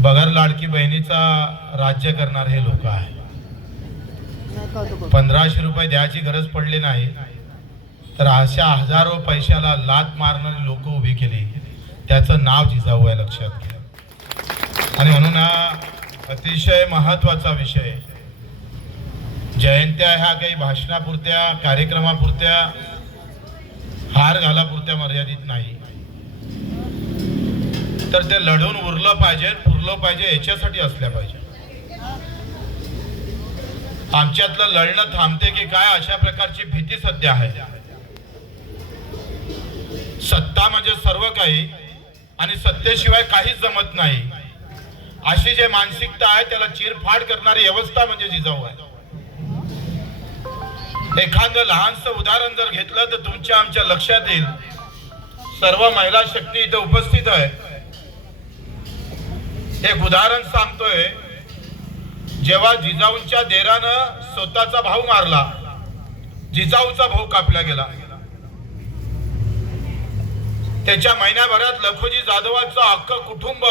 बगर लाडकी बहिणीचा राज्य करणार हे लोक आहे. 1500 रुपये द्यायची गरज पडली नाही तर अशा हजारो पैशाला लात मारणारी लोक उभी केली. त्याचं नाव जिजाऊ आहे, लक्षात घ्या. आणि म्हणून हा अतिशय महत्त्वाचा विषय. जयंत्या ह्या काही भाषणापुरत्या, कार्यक्रमापुरत्या, हार घालापुरत्या मर्यादित नाही, तर ते लढून उरलं पाहिजे, पुरलं पाहिजे, याच्यासाठी असल्या पाहिजे. आमच्यातलं लढणं थांबते की काय अशा प्रकारची भीती सध्या आहे. सत्ता म्हणजे सर्व काही आणि सत्तेशिवाय काहीच जमत नाही अशी जे मानसिकता आहे त्याला चिरफाड करणारी व्यवस्था म्हणजे जिजाऊ आहे. एखादं लहानसं उदाहरण जर घेतलं तर तुमच्या आमच्या लक्षात येईल. सर्व महिला शक्ती इथे उपस्थित आहे. एक उदाहरण सांगतोय. जेव्हा जिजाऊंच्या देरानं स्वतःचा भाऊ मारला, जिजाऊचा भाऊ कापला गेला, त्याच्या महिन्याभरात लखोजी जाधवाचं अख्खं कुटुंब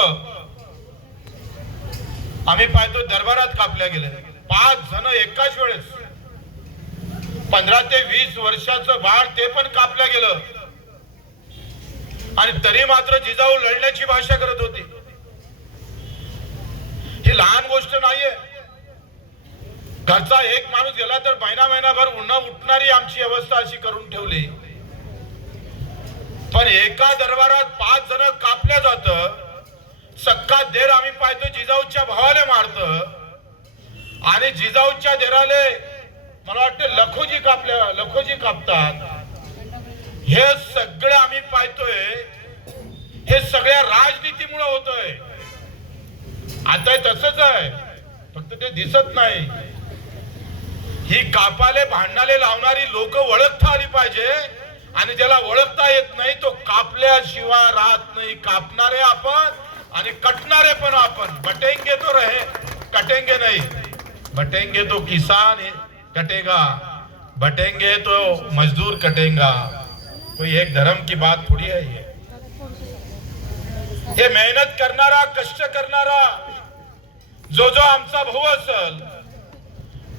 आम्ही पाहतो दरबारात कापल्या गेले. 5 जण एकाच वेळेस. 15 ते 20 वर्षाचं बाळ ते पण कापल्या गेलं. आणि तरी मात्र जिजाऊ लढण्याची भाषा करत होती. ही लहान गोष्ट नाहीये. घरचा एक माणूस गेला तर महिनाभर उठणारी आमची अवस्था अशी करून ठेवली. पण एका दरबारात 5 जण कापल्या जात. सक्का देर आम्ही पाहतो जिजाऊच्या भावाला मारत आणि जिजाऊच्या देराले मला वाटतं लखोजी कापतात. हे सगळं आम्ही पाहतोय. हे सगळ्या राजनीतीमुळे होतोय. आता तसंच आहे, फक्त ते दिसत नाही. ही कापाले भांडणाले लावणारी लोक ओळखता आली पाहिजे. आणि ज्याला ओळखता येत नाही तो कापल्याशिवाय राहत नाही. कापणारे आपण आणि कटणारे पण आपण. बटेंगे तो रहे, कटेंगे नहीं. बटेंगे तो किसान कटेगा, बटेंगे तो मजदूर कटेगा. कोई एक धर्म की बात थोड़ी है ये. हे मेहनत करणारा, कष्ट करणारा जो आमचा भाऊ असेल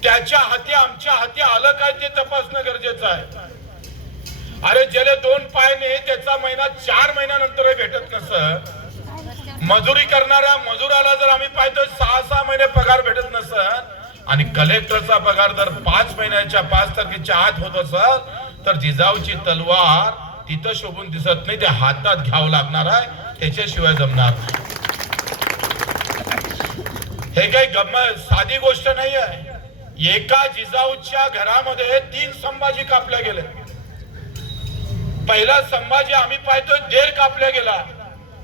त्याच्या हाती आमच्या हाती आलं काय ते तपासणं गरजेचं आहे. अरे ज्याला 2 पाय नाही त्याचा महिना 4 महिन्यानंतर भेटत नसत. मजुरी करणाऱ्या मजुराला जर आम्ही पाहतो 6-6 महिने पगार भेटत नसत आणि कलेक्टरचा पगार जर 5 महिन्याच्या 5 तारखेच्या आत होत असेल तर जिजाऊची तलवार तिथं शोभून दिसत नाही. ते हातात घ्यावं लागणार आहे, त्याच्याशिवाय जमणार नाही. हे काही गंमत साधी गोष्ट नाही आहे. एका जिजाऊच्या घरामध्ये 3 संभाजी कापल्या गेले. पहिला संभाजी आम्ही पाहतोय देर कापल्या गेला.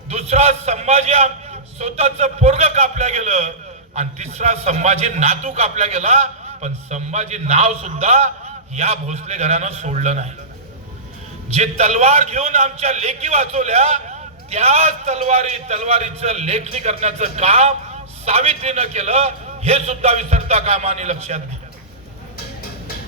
दुसरा संभाजी स्वतःच पोरग कापल्या गेलं आणि तिसरा संभाजी नातू कापल्या गेला. पण संभाजी नाव सुद्धा या भोसले घरानं सोडलं नाही. जे तलवार घेऊन आमच्या लेकी वाचवल्या त्याच तलवारीचं लेखणी करण्याचं काम सावित्रीनं केलं. हे सुद्धा विसरता कामा नये, लक्षात घ्या.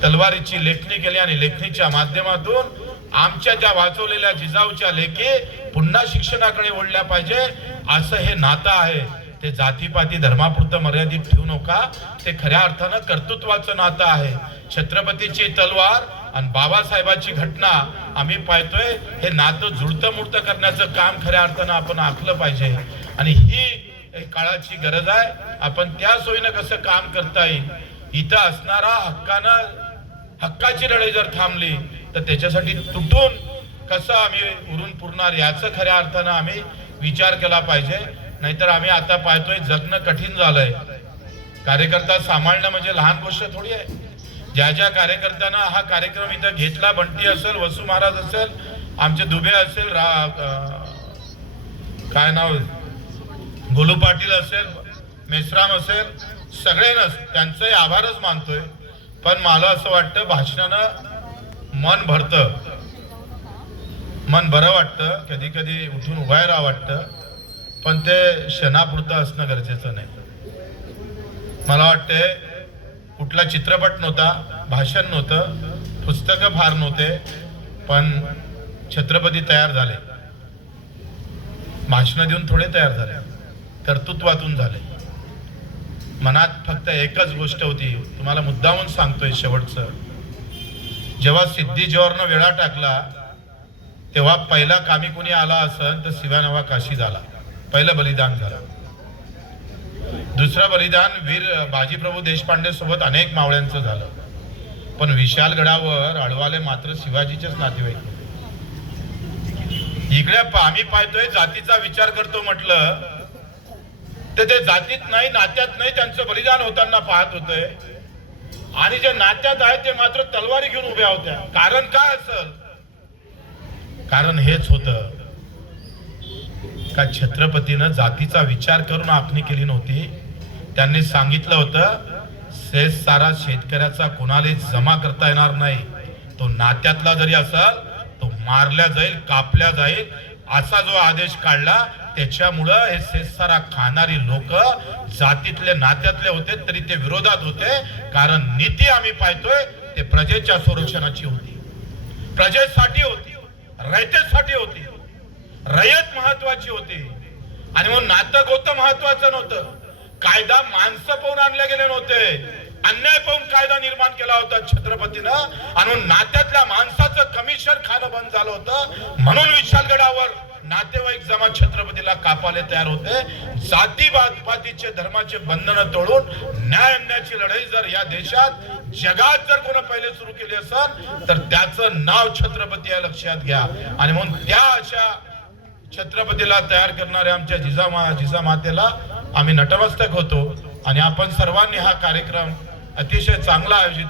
तलवारीची लेखणी केली आणि लेखणीच्या माध्यमातून आमच्या ज्या वाचवलेल्या जिजाऊच्या लेकी पुन्हा शिक्षणाकडे वळल्या पाहिजे. असं हे नातं आहे. ते जातीपाती धर्मापुरतं मर्यादित ठेवू नका. ते खऱ्या अर्थानं कर्तृत्वाचं नातं आहे. छत्रपतीची तलवार आणि बाबासाहेबांची घटना आम्ही पाहतोय. हे नातं जुळतं मुळतं करण्याचं काम खऱ्या अर्थानं आपण आखलं पाहिजे. आणि ही काळाची गरज आहे. आपण त्या सोयीनं कसं काम करता येईल. इथं असणारा हक्काची लढाई जर थांबली तर त्याच्यासाठी तुटून कसं आम्ही उरून पुरणार याचं खऱ्या अर्थानं आम्ही विचार केला पाहिजे. नाहीतर आम्ही आता पाहतोय जगणं कठीण झालंय. कार्यकर्ता सांभाळणं म्हणजे लहान गोष्ट थोडी आहे. ज्या कार्यकर्त्यानं हा कार्यक्रम इथं घेतला, बंटी असेल, वसू महाराज असेल, आमचे दुबे असेल, काय नाव गोलू पाटील असेल, मेश्राम असेल, सगळ्यांनाच त्यांचे आभारच मानतोय. पण मला असं वाटतं भाषणानं मन भरतं, मन बरं वाटतं. कधी कधी उठून उभा राहावं वाटतं. पण ते क्षणापुरतं असणं गरजेचं नाही. मला वाटते कुठला चित्रपट नव्हता, भाषण नव्हतं, पुस्तकं फार नव्हते, पण छत्रपती तयार झाले. भाषण देऊन थोडे तयार झाले. कर्तृत्वातून झाले. मनात फक्त एकच गोष्ट होती, तुम्हाला मुद्दामून सांगतोय शेवटचं. जेव्हा सिद्धीजोरनं वेळा टाकला तेव्हा पहिला कामी कोणी आला असेल तर शिवानवा काशी झाला, पहिलं बलिदान झालं. दुसरं बलिदान वीर बाजीप्रभू देशपांडे सोबत अनेक मावळ्यांचं झालं. पण विशालगडावर अडवाले मात्र शिवाजीचेच नातेवाईक. इकडे आम्ही पाहतोय जातीचा विचार करतो म्हटलं तर ते जातीत नाही नात्यात नाही त्यांचं बलिदान होताना पाहत होते. आणि जे नात्यात आहे ते मात्र तलवारी घेऊन उभ्या होत्या. कारण काय असेल? कारण हेच होतं का छत्रपतीनं जातीचा विचार करून आखणी केली नव्हती. त्यांनी सांगितलं होतं शेत सारा शेतकऱ्याचा कोणाला जमा करता येणार नाही, तो नात्यातला जरी असेल तो मारल्या जाईल, कापल्या जाईल, असा जो आदेश काढला. त्याच्यामुळं हे शेतसारा खाणारी लोक जातीतले नात्यातले होते तरी ते विरोधात होते. कारण नीती आम्ही पाहतोय ते प्रजेच्या संरक्षणाची होती, प्रजेसाठी होती, रयतेसाठी होती. रयत महत्वाची होती. आणि मग नातं गोतं महत्वाचं नव्हतं. कायदा माणसं पाहून आणले गेले नव्हते, अन्याय पाहून कायदा निर्माण केला होता छत्रपतीनं. आणि नात्यातल्या माणसाचं कमिशन खाणं बंद झालं होतं. म्हणून विशालगडावर नातेवाईक जमा छत्रपतीला कापाले तयार होते. जाती पातीचे धर्माचे बंधनं तोडून न्याय अन्यायाची लढाई जर या देशात जगात जर कोण पहिले सुरू केली असेल तर त्याचं नाव छत्रपती आहे, लक्षात घ्या. आणि म्हणून त्या अशा छत्रपतीला तयार करणाऱ्या आमच्या जिजामातेला आम्ही नतमस्तक होतो. आणि आपण सर्वांनी हा कार्यक्रम अतिशय चांगला आयोजित.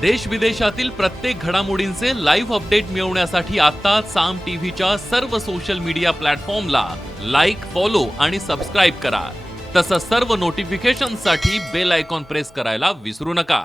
देश विदेशातील प्रत्येक घडामोडींचे लाईव्ह अपडेट मिळवण्यासाठी आता साम टीव्हीच्या सर्व सोशल मीडिया प्लॅटफॉर्मला लाईक, फॉलो आणि सबस्क्राईब करा. तसंच सर्व नोटिफिकेशनसाठी बेल आयकॉन प्रेस करायला विसरू नका.